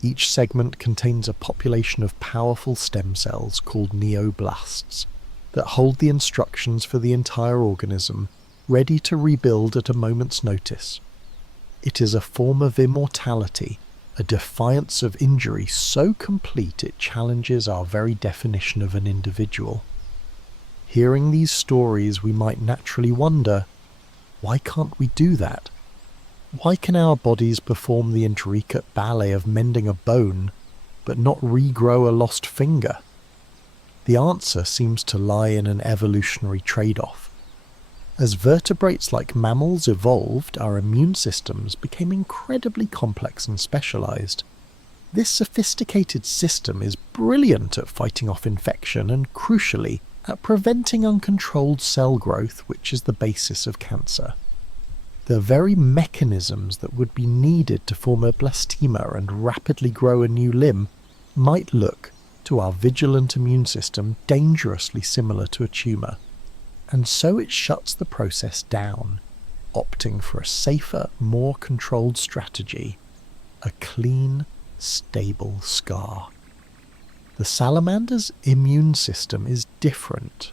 Each segment contains a population of powerful stem cells called neoblasts that hold the instructions for the entire organism, ready to rebuild at a moment's notice. It is a form of immortality, a defiance of injury so complete it challenges our very definition of an individual. Hearing these stories, we might naturally wonder, why can't we do that? Why can our bodies perform the intricate ballet of mending a bone, but not regrow a lost finger? The answer seems to lie in an evolutionary trade-off. As vertebrates like mammals evolved, our immune systems became incredibly complex and specialized. This sophisticated system is brilliant at fighting off infection and, crucially, at preventing uncontrolled cell growth, which is the basis of cancer. The very mechanisms that would be needed to form a blastema and rapidly grow a new limb might look, to our vigilant immune system, dangerously similar to a tumour. And so it shuts the process down, opting for a safer, more controlled strategy, a clean, stable scar. The salamander's immune system is different.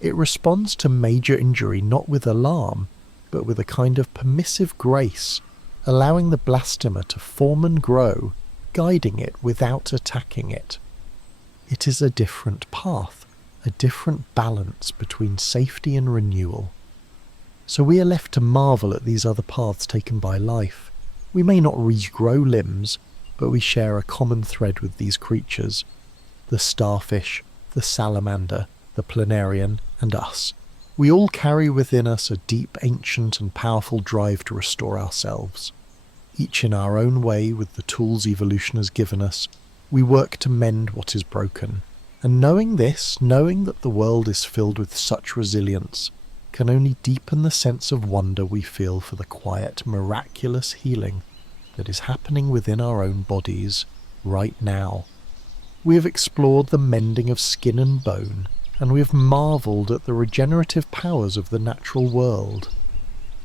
It responds to major injury not with alarm, but with a kind of permissive grace, allowing the blastema to form and grow, guiding it without attacking it. It is a different path, a different balance between safety and renewal. So we are left to marvel at these other paths taken by life. We may not regrow limbs, but we share a common thread with these creatures. The starfish, the salamander, the planarian, and us. We all carry within us a deep, ancient, and powerful drive to restore ourselves. Each in our own way, with the tools evolution has given us, we work to mend what is broken. And knowing this, knowing that the world is filled with such resilience, can only deepen the sense of wonder we feel for the quiet, miraculous healing that is happening within our own bodies right now. We have explored the mending of skin and bone, and we have marvelled at the regenerative powers of the natural world.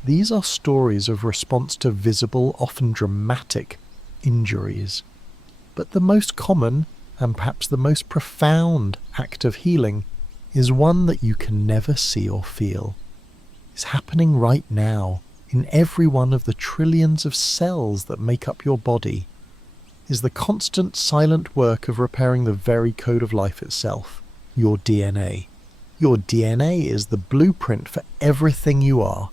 These are stories of response to visible, often dramatic, injuries. But the most common, and perhaps the most profound, act of healing is one that you can never see or feel. It's happening right now, in every one of the trillions of cells that make up your body, is the constant silent work of repairing the very code of life itself, your DNA. Your DNA is the blueprint for everything you are.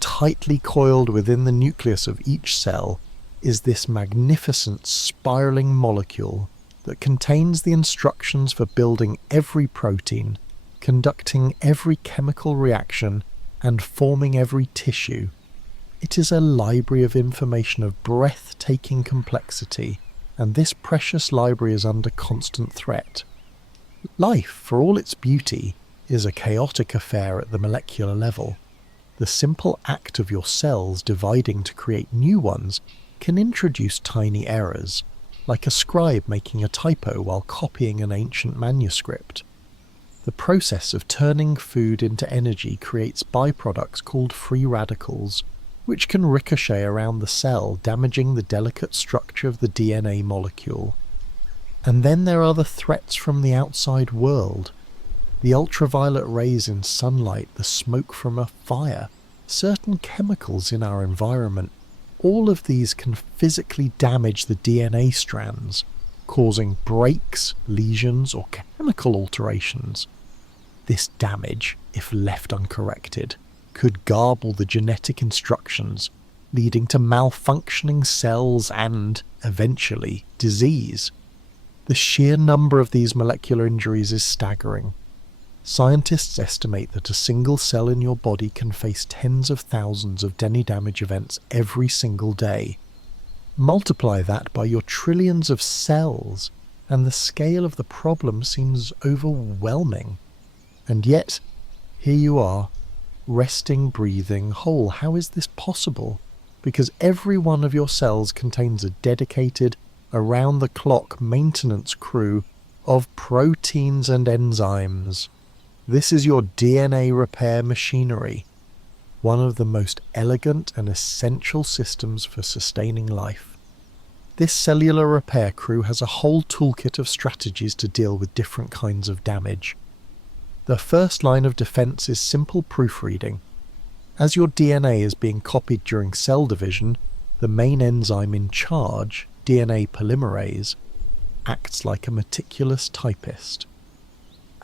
Tightly coiled within the nucleus of each cell is this magnificent spiraling molecule that contains the instructions for building every protein, conducting every chemical reaction, and forming every tissue. It is a library of information of breathtaking complexity, and this precious library is under constant threat. Life, for all its beauty, is a chaotic affair at the molecular level. The simple act of your cells dividing to create new ones can introduce tiny errors, like a scribe making a typo while copying an ancient manuscript. The process of turning food into energy creates byproducts called free radicals, which can ricochet around the cell, damaging the delicate structure of the DNA molecule. And then there are the threats from the outside world. The ultraviolet rays in sunlight, the smoke from a fire, certain chemicals in our environment, all of these can physically damage the DNA strands, causing breaks, lesions, or chemical alterations. This damage, if left uncorrected, could garble the genetic instructions, leading to malfunctioning cells and, eventually, disease. The sheer number of these molecular injuries is staggering. Scientists estimate that a single cell in your body can face tens of thousands of DNA damage events every single day. Multiply that by your trillions of cells, and the scale of the problem seems overwhelming. And yet, here you are, resting, breathing, whole. How is this possible? Because every one of your cells contains a dedicated, around-the-clock maintenance crew of proteins and enzymes. This is your DNA repair machinery, one of the most elegant and essential systems for sustaining life. This cellular repair crew has a whole toolkit of strategies to deal with different kinds of damage. The first line of defense is simple proofreading. As your DNA is being copied during cell division, the main enzyme in charge, DNA polymerase, acts like a meticulous typist.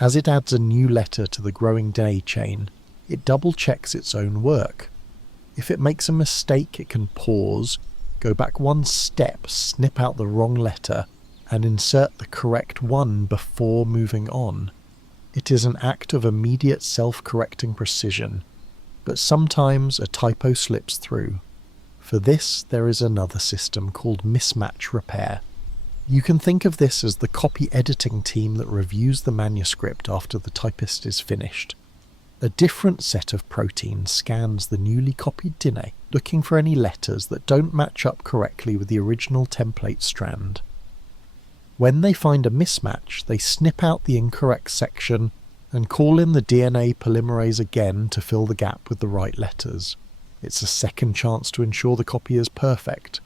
As it adds a new letter to the growing DNA chain, it double-checks its own work. If it makes a mistake, it can pause, go back one step, snip out the wrong letter, and insert the correct one before moving on. It is an act of immediate self-correcting precision, but sometimes a typo slips through. For this, there is another system called mismatch repair. You can think of this as the copy editing team that reviews the manuscript after the typist is finished. A different set of proteins scans the newly copied DNA, looking for any letters that don't match up correctly with the original template strand. When they find a mismatch, they snip out the incorrect section and call in the DNA polymerase again to fill the gap with the right letters. It's a second chance to ensure the copy is perfect.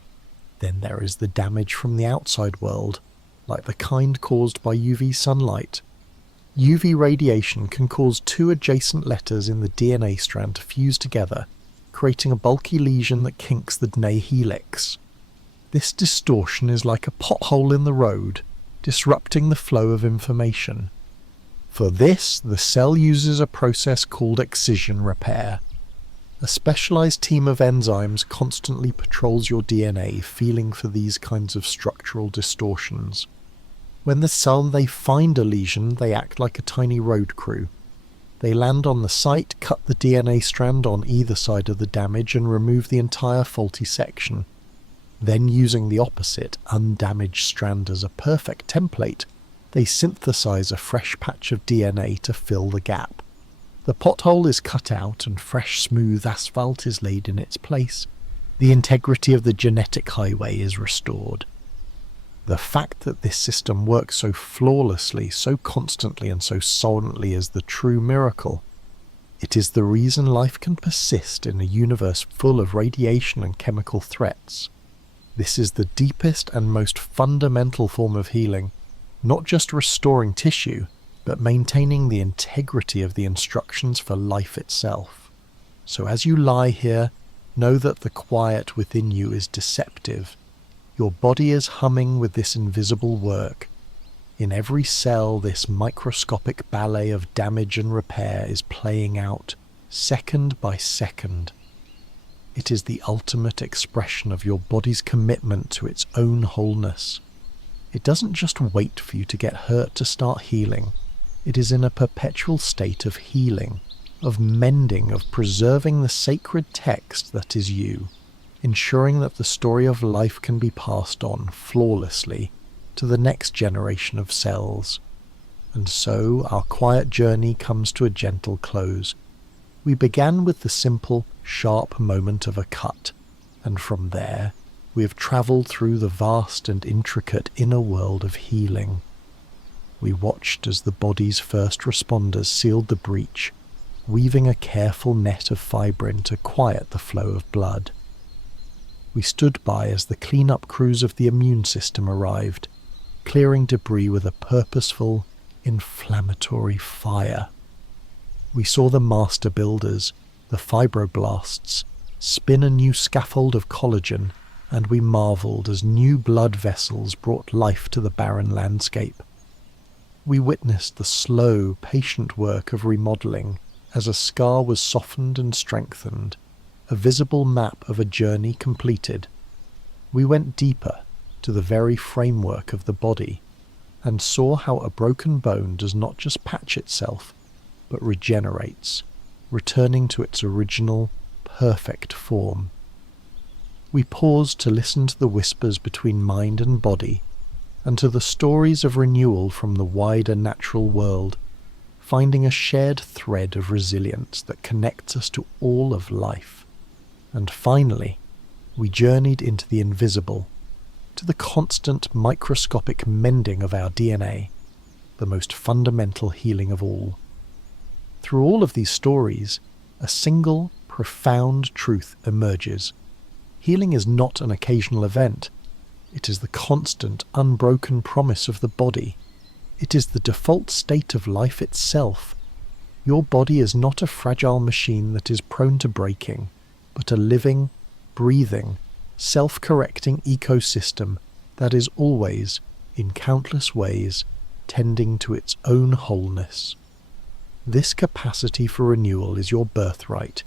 Then there is the damage from the outside world, like the kind caused by UV sunlight. UV radiation can cause two adjacent letters in the DNA strand to fuse together, creating a bulky lesion that kinks the DNA helix. This distortion is like a pothole in the road, disrupting the flow of information. For this, the cell uses a process called excision repair. A specialized team of enzymes constantly patrols your DNA, feeling for these kinds of structural distortions. When the cell they find a lesion, they act like a tiny road crew. They land on the site, cut the DNA strand on either side of the damage, and remove the entire faulty section. Then, using the opposite, undamaged strand as a perfect template, they synthesize a fresh patch of DNA to fill the gap. The pothole is cut out and fresh smooth asphalt is laid in its place. The integrity of the genetic highway is restored. The fact that this system works so flawlessly, so constantly and so solidly is the true miracle. It is the reason life can persist in a universe full of radiation and chemical threats. This is the deepest and most fundamental form of healing, not just restoring tissue, but maintaining the integrity of the instructions for life itself. So as you lie here, know that the quiet within you is deceptive. Your body is humming with this invisible work. In every cell, this microscopic ballet of damage and repair is playing out, second by second. It is the ultimate expression of your body's commitment to its own wholeness. It doesn't just wait for you to get hurt to start healing. It is in a perpetual state of healing, of mending, of preserving the sacred text that is you, ensuring that the story of life can be passed on flawlessly to the next generation of cells. And so our quiet journey comes to a gentle close. We began with the simple, sharp moment of a cut, and from there we have travelled through the vast and intricate inner world of healing. We watched as the body's first responders sealed the breach, weaving a careful net of fibrin to quiet the flow of blood. We stood by as the clean-up crews of the immune system arrived, clearing debris with a purposeful, inflammatory fire. We saw the master builders, the fibroblasts, spin a new scaffold of collagen, and we marvelled as new blood vessels brought life to the barren landscape. We witnessed the slow, patient work of remodelling as a scar was softened and strengthened, a visible map of a journey completed. We went deeper to the very framework of the body, and saw how a broken bone does not just patch itself, but regenerates, returning to its original, perfect form. We paused to listen to the whispers between mind and body, and to the stories of renewal from the wider natural world, finding a shared thread of resilience that connects us to all of life. And finally, we journeyed into the invisible, to the constant microscopic mending of our DNA, the most fundamental healing of all. Through all of these stories, a single, profound truth emerges. Healing is not an occasional event. It is the constant, unbroken promise of the body. It is the default state of life itself. Your body is not a fragile machine that is prone to breaking, but a living, breathing, self-correcting ecosystem that is always, in countless ways, tending to its own wholeness. This capacity for renewal is your birthright.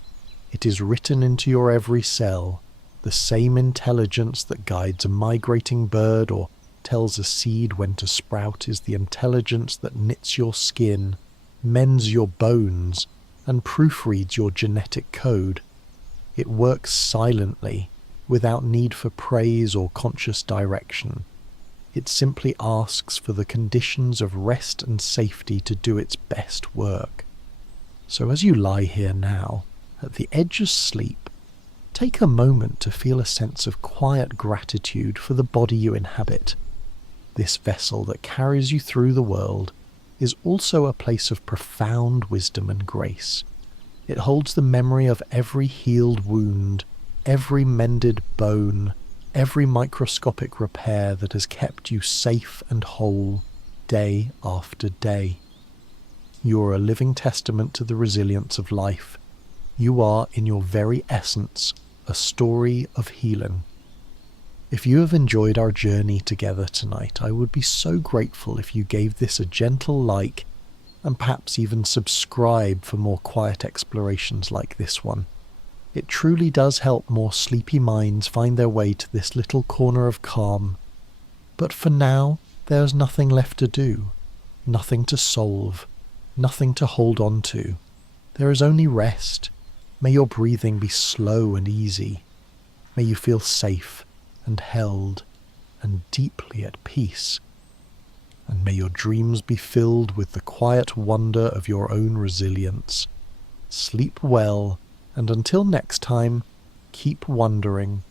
It is written into your every cell. The same intelligence that guides a migrating bird or tells a seed when to sprout is the intelligence that knits your skin, mends your bones, and proofreads your genetic code. It works silently, without need for praise or conscious direction. It simply asks for the conditions of rest and safety to do its best work. So as you lie here now, at the edge of sleep, take a moment to feel a sense of quiet gratitude for the body you inhabit. This vessel that carries you through the world is also a place of profound wisdom and grace. It holds the memory of every healed wound, every mended bone, every microscopic repair that has kept you safe and whole day after day. You are a living testament to the resilience of life. You are, in your very essence, a story of healing. If you have enjoyed our journey together tonight, I would be so grateful if you gave this a gentle like and perhaps even subscribe for more quiet explorations like this one. It truly does help more sleepy minds find their way to this little corner of calm. But for now, there is nothing left to do, nothing to solve, nothing to hold on to. There is only rest. May your breathing be slow and easy. May you feel safe and held and deeply at peace. And may your dreams be filled with the quiet wonder of your own resilience. Sleep well, and until next time, keep wondering.